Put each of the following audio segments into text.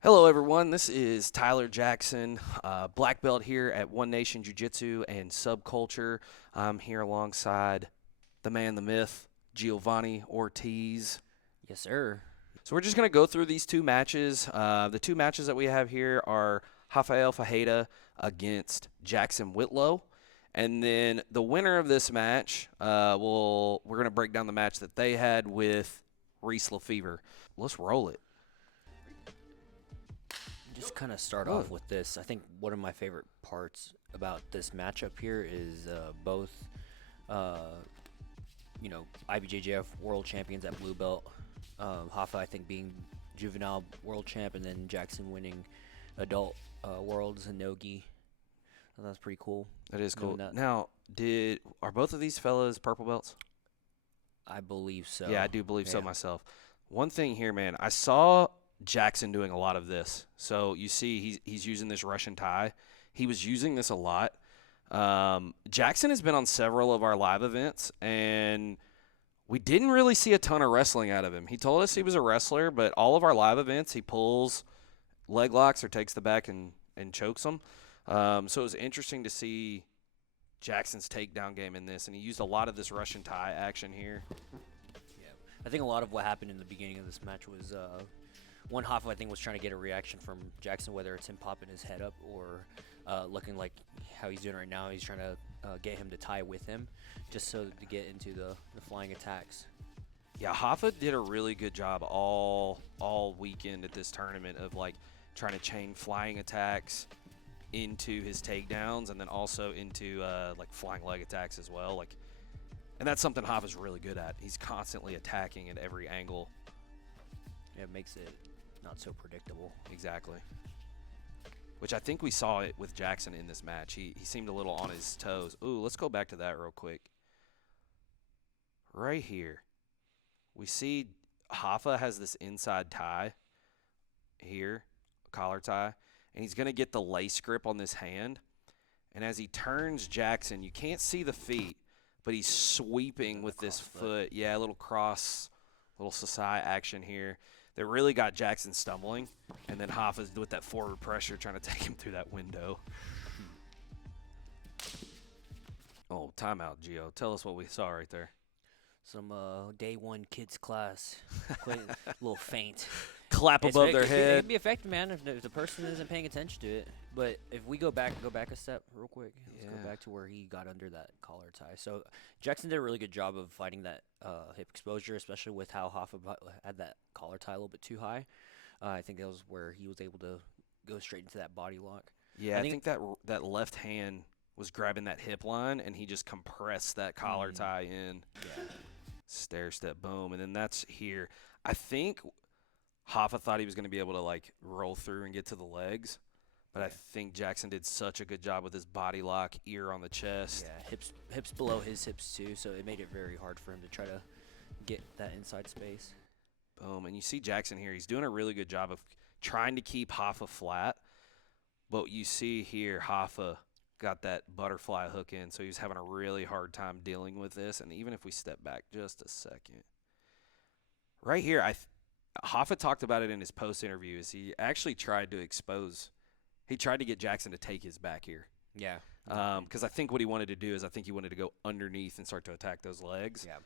Hello, everyone. This is Tyler Jackson, black belt here at One Nation Jiu Jitsu and SubCulture. I'm here alongside the man, the myth, Jeovany Ortiz. Yes, sir. So we're just going to go through these two matches. The two matches that we have here are Raphael Ferreira against Jackson Whitlow. And then the winner of this match, we're going to break down the match that they had with Reese Lafever. Let's roll it. Just kind of start off with this. I think one of my favorite parts about this matchup here is both, IBJJF world champions at blue belt. Hoffa, I think, being juvenile world champ, and then Jackson winning adult worlds and Nogi. So that's pretty cool. That is cool. That. Now, are both of these fellas purple belts? I believe so. Yeah, I do believe so myself. One thing here, man, I saw Jackson doing a lot of this. So you see he's using this Russian tie. He was using this a lot. Jackson has been on several of our live events, and we didn't really see a ton of wrestling out of him. He told us he was a wrestler, but all of our live events, he pulls leg locks or takes the back and chokes them. So it was interesting to see Jackson's takedown game in this, and he used a lot of this Russian tie action here. Yeah, I think a lot of what happened in the beginning of this match was one Hoffa, I think, was trying to get a reaction from Jackson, whether it's him popping his head up or looking like how he's doing right now. He's trying to get him to tie with him just so to get into the flying attacks. Yeah, Hoffa did a really good job all weekend at this tournament of like trying to chain flying attacks into his takedowns and then also into like flying leg attacks as well. And that's something Hoffa's really good at. He's constantly attacking at every angle. Yeah, it makes it not so predictable. Exactly. Which I think we saw it with Jackson in this match. He seemed a little on his toes. Ooh, let's go back to that real quick. Right here, we see Hoffa has this inside tie here, collar tie, and he's going to get the lace grip on this hand. And as he turns Jackson, you can't see the feet, but he's sweeping with this foot. Yeah, a little cross, little Sasai action here that really got Jackson stumbling. And then Hoffa's with that forward pressure trying to take him through that window. Oh, timeout, Gio. Tell us what we saw right there. Some day one kids class, quite a little faint. Clap above their head. It can be effective, man, if the person isn't paying attention to it. But if we go back a step real quick. Let's go back to where he got under that collar tie. So Jackson did a really good job of fighting that hip exposure, especially with how Hoffa had that collar tie a little bit too high. I think that was where he was able to go straight into that body lock. Yeah, I think that left hand was grabbing that hip line, and he just compressed that collar tie in. Yeah. Stair step, boom, and then that's here. I think Hoffa thought he was going to be able to like roll through and get to the legs, but I think Jackson did such a good job with his body lock, ear on the chest. Yeah, hips below his hips too, so it made it very hard for him to try to get that inside space. Boom, and you see Jackson here. He's doing a really good job of trying to keep Hoffa flat, but you see here Hoffa got that butterfly hook in, so he was having a really hard time dealing with this. And even if we step back just a second, right here, Hoffa talked about it in his post interview. Is he actually tried to expose? He tried to get Jackson to take his back here. Yeah. Because I think what he wanted to do is I think he wanted to go underneath and start to attack those legs. Yeah.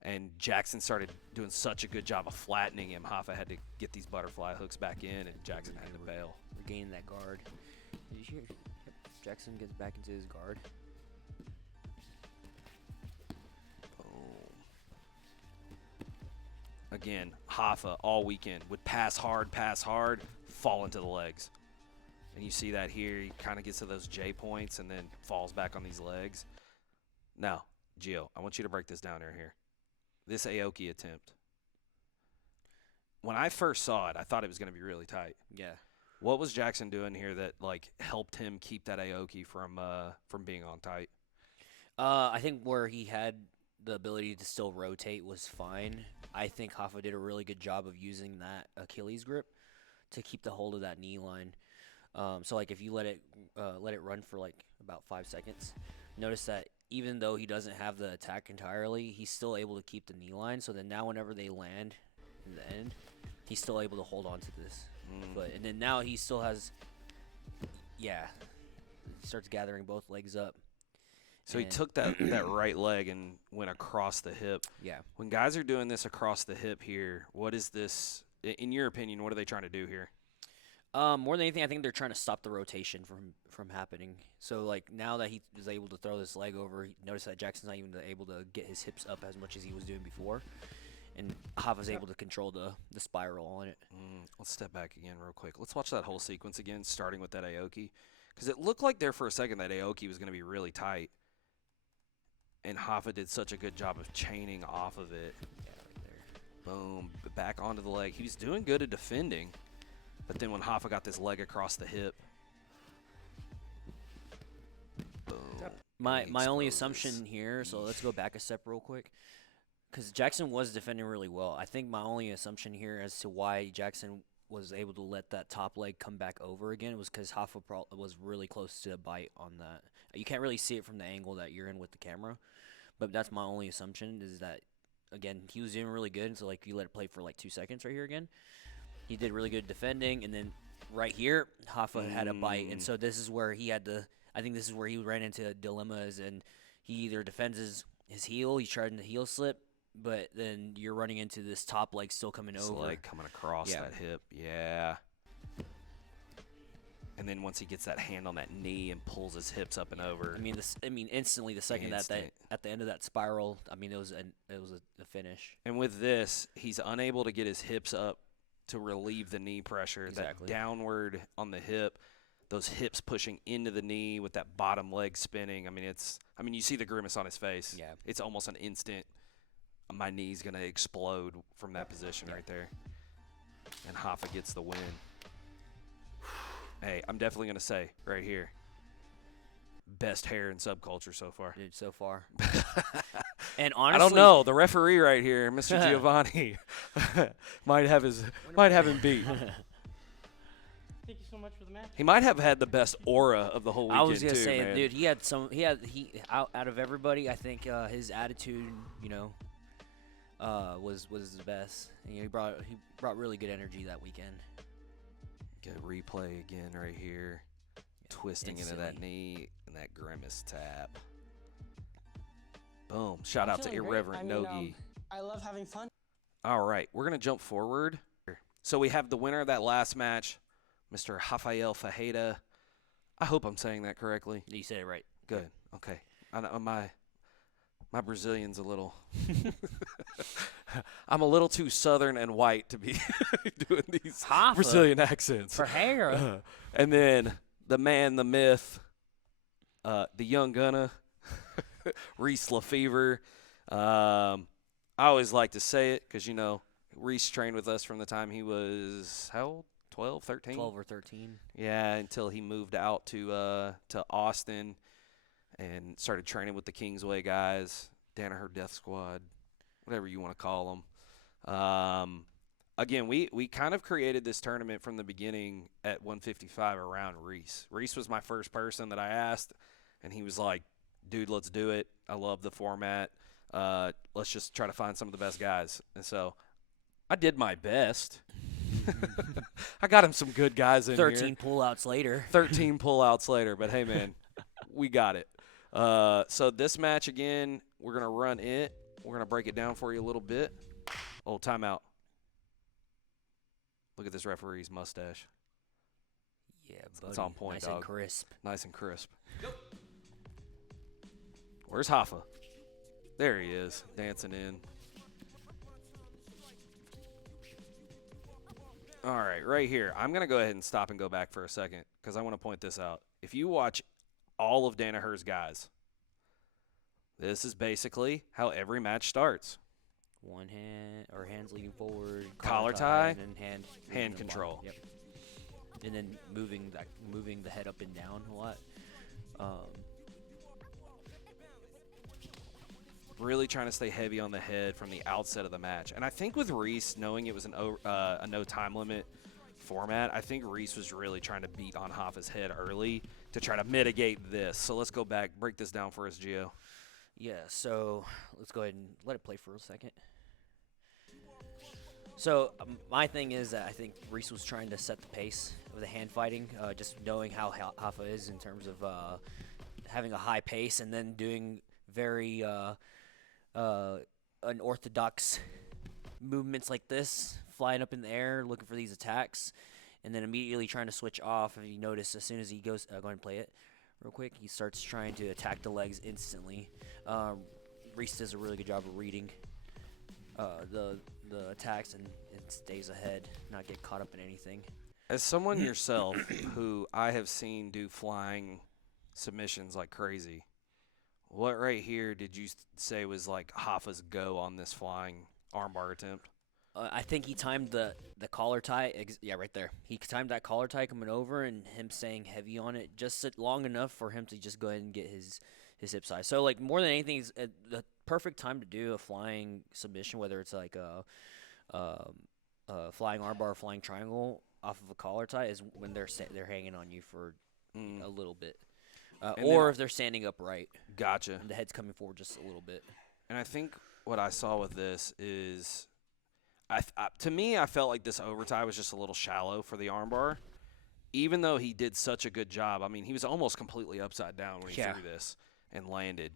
And Jackson started doing such a good job of flattening him. Hoffa had to get these butterfly hooks back in, and Jackson had to bail. Regaining that guard. Did you hear? Jackson gets back into his guard. Boom. Again, Hoffa all weekend would pass hard, fall into the legs. And you see that here. He kind of gets to those J points and then falls back on these legs. Now, Gio, I want you to break this down right here. This Aoki attempt. When I first saw it, I thought it was going to be really tight. Yeah. What was Jackson doing here that like helped him keep that Aoki from being on tight? I think where he had the ability to still rotate was fine. I think Hoffa did a really good job of using that Achilles grip to keep the hold of that knee line. So like if you let it run for like about 5 seconds, notice that even though he doesn't have the attack entirely, he's still able to keep the knee line. So then now whenever they land in the end, he's still able to hold on to this foot And then now he still has, yeah, starts gathering both legs up. So he took that right leg and went across the hip. Yeah. When guys are doing this across the hip here, what is this, in your opinion, what are they trying to do here? More than anything, I think they're trying to stop the rotation from happening. So, like, now that he is able to throw this leg over, notice that Jackson's not even able to get his hips up as much as he was doing before. And Hava's able to control the spiral on it. Let's step back again real quick. Let's watch that whole sequence again, starting with that Aoki. Because it looked like there for a second that Aoki was going to be really tight. And Hava did such a good job of chaining off of it. Yeah, right there. Boom. Back onto the leg. He was doing good at defending. But then when Hava got this leg across the hip. Boom. My only assumption here, so let's go back a step real quick. Because Jackson was defending really well. I think my only assumption here as to why Jackson was able to let that top leg come back over again was because Hava was really close to a bite on that. You can't really see it from the angle that you're in with the camera. But that's my only assumption is that, again, he was doing really good. So, like, you let it play for, like, 2 seconds right here again. He did really good defending. And then right here, Hava had a bite. And so this is where he had to – I think this is where he ran into dilemmas. And he either defends his heel. He's trying to heel slip. But then you're running into this top leg still coming over. Leg coming across that hip. Yeah. And then once he gets that hand on that knee and pulls his hips up and over. I mean, instantly the second that at the end of that spiral, I mean, it was a finish. And with this, he's unable to get his hips up to relieve the knee pressure. Exactly. That downward on the hip, those hips pushing into the knee with that bottom leg spinning. I mean, you see the grimace on his face. Yeah. It's almost an instant. My knee's going to explode from that position right there. And Hava gets the win. Hey, I'm definitely going to say right here, best hair in SubCulture so far. Dude, so far. And honestly, I don't know. The referee right here, Mr. Jeovany, might have him beat. Thank you so much for the match. He might have had the best aura of the whole weekend, I was gonna say, man. dude, out of everybody, I think his attitude, was the best. He brought really good energy that weekend. Get a replay again right here. Yeah, twisting into that knee and that grimace tap. Boom. Shout out to Irreverent Nogi. I love having fun. All right. We're going to jump forward. So we have the winner of that last match, Mr. Raphael Ferreira. I hope I'm saying that correctly. You said it right. Good. Okay. My Brazilian's a little I'm a little too southern and white to be doing these Brazilian accents. Ferreira. And then the man, the myth, the young gunner, Reese Lafever. I always like to say it because, Reese trained with us from the time he was, how old? 12, 13? 12 or 13. Yeah, until he moved out to Austin and started training with the Kingsway guys, Danaher Death Squad, whatever you want to call them. Again, we kind of created this tournament from the beginning at 155 around Reese. Reese was my first person that I asked, and he was like, dude, let's do it. I love the format. Let's just try to find some of the best guys. And so I did my best. I got him some good guys in 13 here. 13 pullouts later. But, hey, man, we got it. So this match, again, we're going to run it. We're going to break it down for you a little bit. Oh, timeout. Look at this referee's mustache. Yeah, buddy. It's on point, nice dog. And crisp. Nice and crisp. Yep. Where's Hava? There he is, dancing in. All right here. I'm going to go ahead and stop and go back for a second because I want to point this out. If you watch all of Danaher's guys, this is basically how every match starts. One hand or hands leading forward, collar tie, and then hand control. Yep. And then moving the head up and down a lot. Really trying to stay heavy on the head from the outset of the match. And I think with Reese, knowing it was a no time limit format, I think Reese was really trying to beat on Hava's head early to try to mitigate this. So let's go back, break this down for us, Gio. Yeah, so let's go ahead and let it play for a second. So my thing is that I think Reese was trying to set the pace of the hand fighting, just knowing how Hoffa is in terms of having a high pace and then doing very unorthodox movements like this, flying up in the air, looking for these attacks, and then immediately trying to switch off. If you notice, as soon as he goes, go ahead and play it real quick, he starts trying to attack the legs instantly. Reese does a really good job of reading the attacks and stays ahead, not get caught up in anything. As someone yourself who I have seen do flying submissions like crazy, what right here did you say was like Hoffa's go on this flying armbar attempt? I think he timed the collar tie. Yeah, right there. He timed that collar tie coming over and him staying heavy on it just long enough for him to just go ahead and get his hip size. So, like, more than anything, is the perfect time to do a flying submission, whether it's like a flying armbar or flying triangle off of a collar tie, is when they're hanging on you for a little bit. Or if they're standing upright. Gotcha. And the head's coming forward just a little bit. And I think what I saw with this is, to me, I felt like this overtie was just a little shallow for the armbar. Even though he did such a good job. I mean, he was almost completely upside down when he threw this and landed.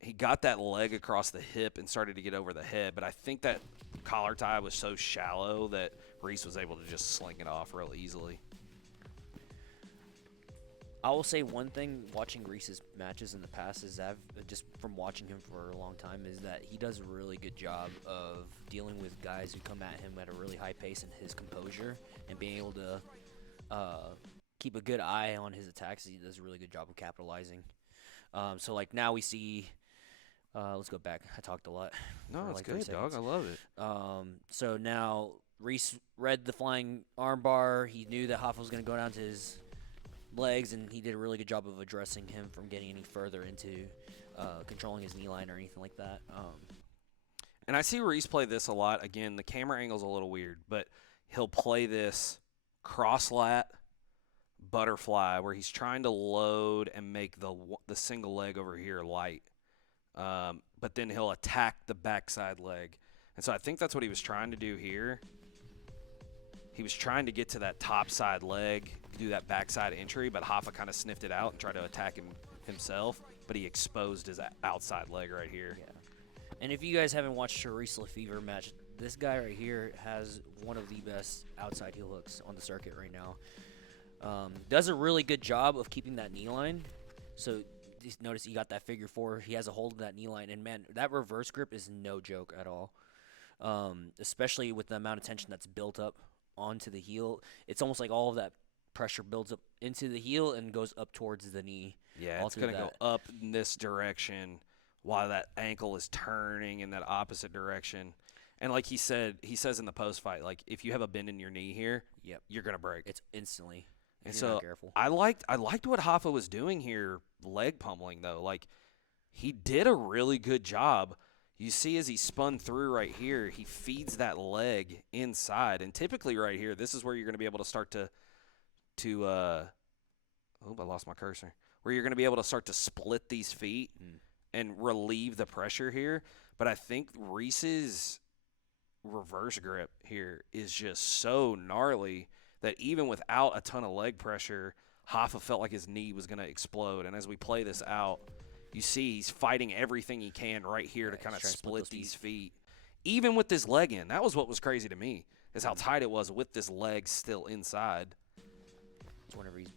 He got that leg across the hip and started to get over the head. But I think that collar tie was so shallow that Reese was able to just sling it off real easily. I will say one thing watching Reese's matches in the past is that just from watching him for a long time is that he does a really good job of dealing with guys who come at him at a really high pace and his composure and being able to keep a good eye on his attacks. He does a really good job of capitalizing. So like now we see, let's go back. I talked a lot. No, it's like good, dog. I love it. So now Reese read the flying armbar. He knew that Hoffa was going to go down to his legs, and he did a really good job of addressing him from getting any further into controlling his knee line or anything like that. And I see Reese play this a lot. Again, the camera angle's a little weird, but he'll play this cross lat butterfly where he's trying to load and make the single leg over here light. But then he'll attack the backside leg. And so I think that's what he was trying to do here. He was trying to get to that top side leg, do that backside entry, but Hoffa kind of sniffed it out and tried to attack him himself, but he exposed his outside leg right here. Yeah. And if you guys haven't watched a Reese Lafever match, this guy right here has one of the best outside heel hooks on the circuit right now. Does a really good job of keeping that knee line. So just notice he got that figure four. He has a hold of that knee line. And, man, that reverse grip is no joke at all, especially with the amount of tension that's built up onto the heel. It's almost like all of that pressure builds up into the heel and goes up towards the knee. Yeah, it's going to go up in this direction while that ankle is turning in that opposite direction. And like he says in the post-fight, like, if you have a bend in your knee here, you're going to break. It's instantly. And so careful. I liked what Hoffa was doing here, leg pummeling, though. Like, he did a really good job. You see as he spun through right here, he feeds that leg inside. And typically right here, this is where you're going to be able to start to I lost my cursor. Where you're going to be able to start to split these feet and relieve the pressure here. But I think Reese's reverse grip here is just so gnarly that even without a ton of leg pressure, Hoffa felt like his knee was going to explode. And as we play this out, you see he's fighting everything he can right here to kind of split these feet. Even with this leg in. That was what was crazy to me, is how tight it was with this leg still inside. It's whenever he's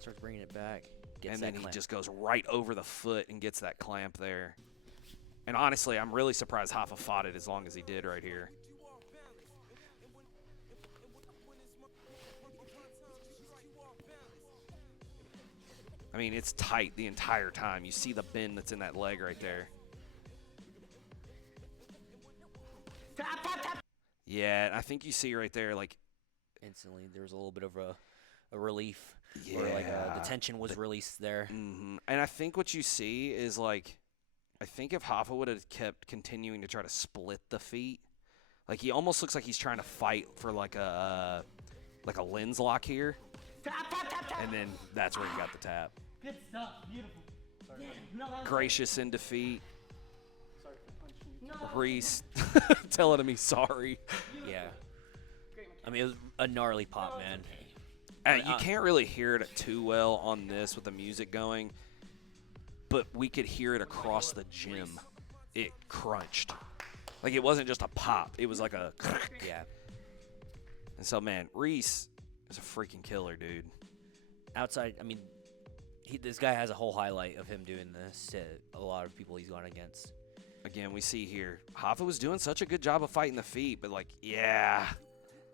starts bringing it back. And then he just goes right over the foot and gets that clamp there. And honestly, I'm really surprised Hoffa fought it as long as he did right here. I mean, it's tight the entire time. You see the bend that's in that leg right there. Yeah, and I think you see right there, like, instantly there was a little bit of a relief. Yeah. Or like the tension was released there. Mm-hmm. And I think what you see is, like, I think if Hoffa would have kept continuing to try to split the feet, like, he almost looks like he's trying to fight for like a lens lock here. And then that's where he got the tap. Good stuff. Beautiful. Sorry. No, Gracious in defeat. Sorry for punching you. Reese telling him he's sorry. Yeah. I mean, it was a gnarly pop, man. You can't really hear it too well on this with the music going, but we could hear it across the gym. It crunched. Like, it wasn't just a pop. It was like a Yeah. And so, man, Reese is a freaking killer, dude. Outside, I mean, this guy has a whole highlight of him doing this to a lot of people he's gone against. Again, we see here, Hoffa was doing such a good job of fighting the feet, but, like, yeah.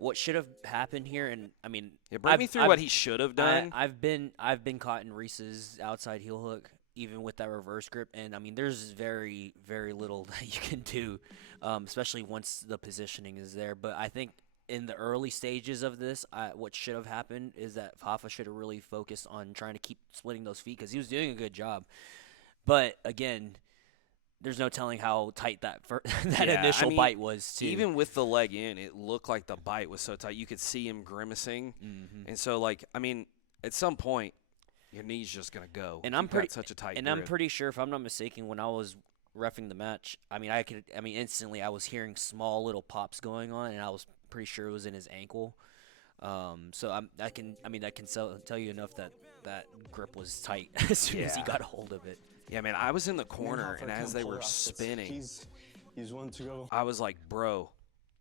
What should have happened here, and I mean, Bring me through what he should have done. I've been caught in Reese's outside heel hook, even with that reverse grip, and I mean, there's very, very little that you can do, especially once the positioning is there. But I think in the early stages of this, what should have happened is that Hoffa should have really focused on trying to keep splitting those feet because he was doing a good job. But again, there's no telling how tight that initial bite was, too. Even with the leg in, it looked like the bite was so tight. You could see him grimacing. Mm-hmm. And so, like, I mean, at some point, your knee's just going to go. And I'm such a tight grip. I'm pretty sure, if I'm not mistaken, when I was reffing the match, instantly I was hearing small little pops going on, and I was pretty sure it was in his ankle. So I can tell you enough that grip was tight as soon as he got a hold of it. Yeah, man, I was in the corner, and as they were spinning, he's one to go. I was like, bro,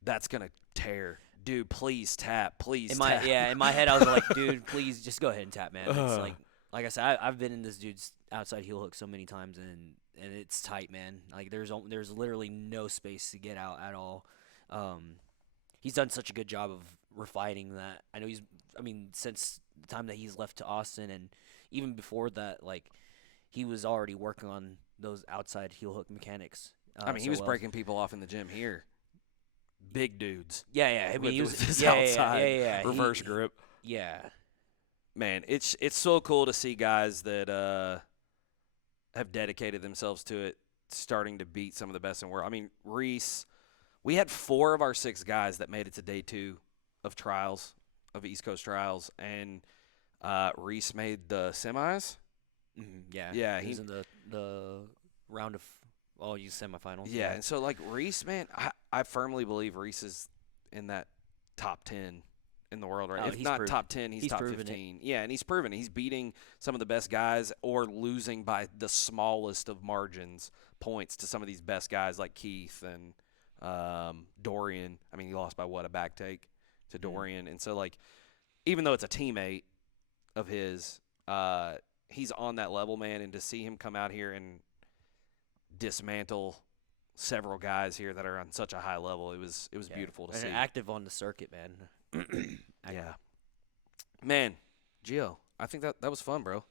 that's going to tear. Dude, please tap. Please tap. In my head, I was like, dude, please just go ahead and tap, man. It's like I said, I've been in this dude's outside heel hook so many times, and it's tight, man. Like, there's literally no space to get out at all. He's done such a good job of refining that. I know since the time that he's left to Austin, and even before that, like, he was already working on those outside heel hook mechanics. He was breaking people off in the gym here. Big dudes. Yeah. I mean, he was with his outside reverse grip. Yeah. Man, it's so cool to see guys that have dedicated themselves to it, starting to beat some of the best in the world. I mean, Reese, we had 4 of our 6 guys that made it to day 2 of trials, of East Coast trials, and Reese made the semis. Mm-hmm. Yeah. He was in the round of semifinals. Yeah, and so, like, Reese, man, I firmly believe Reese is in that top 10 in the world right now. If not top 10, he's top 15. Yeah, and he's proven he's beating some of the best guys or losing by the smallest of margins points to some of these best guys like Keith and Dorian. I mean, he lost by a back take to Dorian. Mm-hmm. And so, like, even though it's a teammate of his, he's on that level, man, and to see him come out here and dismantle several guys here that are on such a high level, it was beautiful to see. Active on the circuit, man. Yeah. Man, Gio, I think that was fun, bro.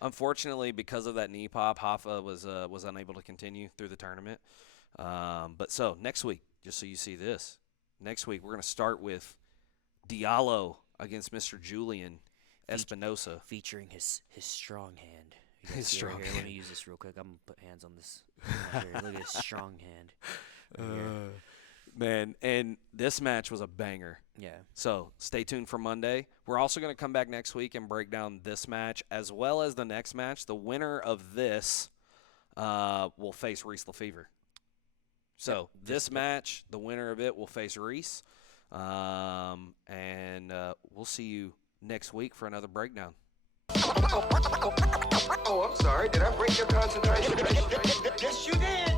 Unfortunately, because of that knee pop, Hoffa was unable to continue through the tournament. But so next week, just so you see this, next week we're going to start with Diallo against Mr. Julian Espinosa. Featuring his strong hand. His strong hand. Let me use this real quick. I'm going to put hands on this. Look at his strong hand. Man, and this match was a banger. Yeah. So stay tuned for Monday. We're also going to come back next week and break down this match as well as the next match. The winner of this will face Reese Lafever. So this match, the winner of it will face Reese. And we'll see you next week for another breakdown. Oh, I'm sorry. Did I break your concentration? Yes, you did.